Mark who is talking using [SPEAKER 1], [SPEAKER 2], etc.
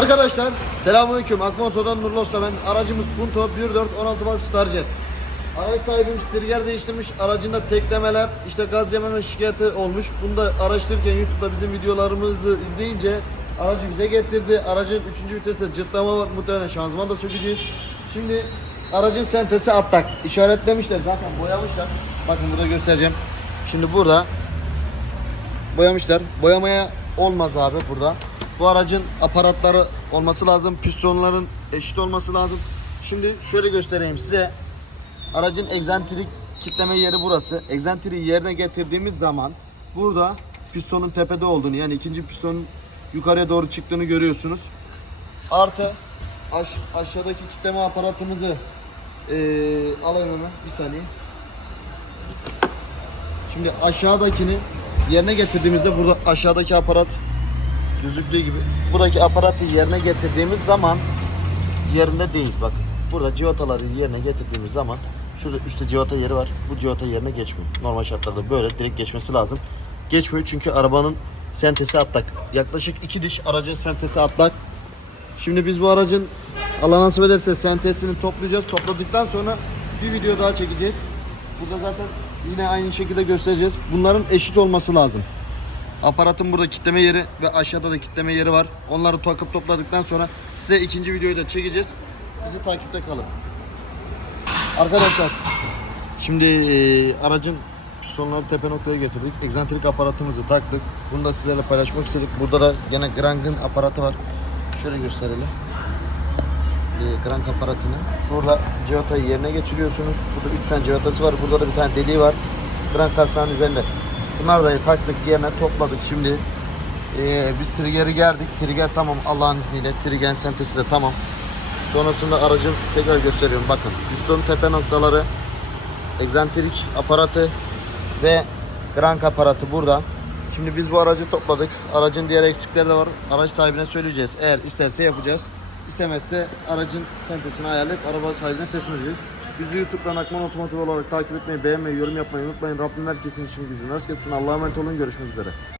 [SPEAKER 1] Arkadaşlar selamünaleyküm. Akmonto'dan Nurlu ben. Aracımız Punto 1416 Volt Starjet. Araç sahibimiz trigger değiştirmiş. Aracında teklemeler, işte gaz yememe şikayeti olmuş. Bunu da araştırırken YouTube'da bizim videolarımızı izleyince aracı bize getirdi. Aracın 3. viteste cırtlama var. Muhtemelen şanzıman da sökeceğiz. Şimdi aracın sentesi attak. İşaretlemişler zaten boyamışlar. Bakın burada göstereceğim. Şimdi burada boyamışlar. Boyamaya olmaz abi burada. Bu aracın aparatları olması lazım. Pistonların eşit olması lazım. Şimdi şöyle göstereyim size. Aracın egzantrik kitleme yeri burası. Egzantriği yerine getirdiğimiz zaman burada pistonun tepede olduğunu yani ikinci pistonun yukarıya doğru çıktığını görüyorsunuz. Artı aş- aşağıdaki kitleme aparatımızı eee alayım hemen bir saniye. Şimdi aşağıdakini yerine getirdiğimizde burada aşağıdaki aparat gözüktüğü gibi buradaki aparatı yerine getirdiğimiz zaman yerinde değil bakın. Burada civataları yerine getirdiğimiz zaman şurada üstte civata yeri var. Bu civata yerine geçmiyor. Normal şartlarda böyle direkt geçmesi lazım. Geçmiyor çünkü arabanın sentesi atlak. Yaklaşık iki diş aracın sentesi atlak. Şimdi biz bu aracın Allah nasip ederse sentesini toplayacağız. Topladıktan sonra bir video daha çekeceğiz. Burada zaten yine aynı şekilde göstereceğiz. Bunların eşit olması lazım. Aparatın burada kitleme yeri ve aşağıda da kitleme yeri var. Onları takıp topladıktan sonra size ikinci videoyu da çekeceğiz. Bizi takipte kalın. Arkadaşlar şimdi e, aracın pistonları tepe noktaya getirdik. Egzantrik aparatımızı taktık. Bunu da sizlerle paylaşmak istedik. Burada da gene Grang'ın aparatı var. Şöyle gösterelim. E, Grand aparatını. Burada civatayı yerine geçiriyorsunuz. Burada 3 tane civatası var. Burada da bir tane deliği var. Grand kasanın üzerinde. Da taktık yerine topladık. Şimdi e, biz trigger'i gerdik. Trigger tamam Allah'ın izniyle. Trigger sentesi de tamam. Sonrasında aracın tekrar gösteriyorum. Bakın piston tepe noktaları, egzantrik aparatı ve Grand aparatı burada. Şimdi biz bu aracı topladık. Aracın diğer eksikleri de var. Araç sahibine söyleyeceğiz. Eğer isterse yapacağız. İstemezse aracın sentesini ayarlayıp araba sahibine teslim edeceğiz. Bizi YouTube'dan Akman Otomotiv olarak takip etmeyi, beğenmeyi, yorum yapmayı unutmayın. Rabbim herkesin için gücünü rast getirsin. Allah'a emanet olun. Görüşmek üzere.